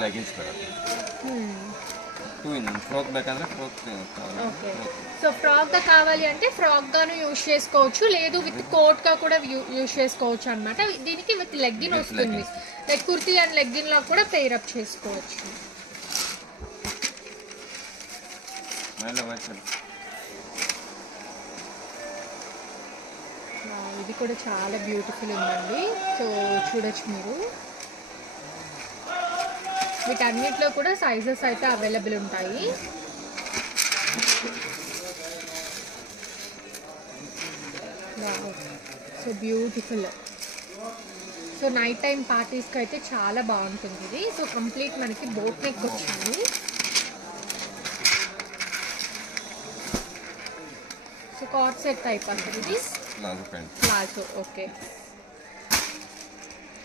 Leggings ಬರುತ್ತೆ two in frock ಬೇಕಂದ್ರೆ frock okay so frock గా కావాలి అంటే ఫ్రాక్ గాను యూజ్ చేసుకోవచ్చు లేదు విత్ కోట్ గా కూడా యూజ్ చేసుకోవచ్చు అన్నమాట దీనికి విత్ లెగ్గిన్ With వస్తుంది leggings. Like kurti and legging లో కూడా పేర్ అప్ చేసుకోవచ్చు ಮೇಲೆ ವೈಸಲ್ ఆ, ఇది కూడా చాలా బ్యూటిఫుల్ ఉందండి సో చూడొచ్చు మీరు వీటన్నిటిలో కూడా సైజెస్ అయితే అవైలబుల్ ఉంటాయి. So beautiful so night time పార్టీస్కి అయితే చాలా బాగుంటుంది ఇది. సో కంప్లీట్ మనకి బోట్ నెక్ వచ్చింది. సో కార్డ్ సెట్ టైప్ ఇది. Palazzo okay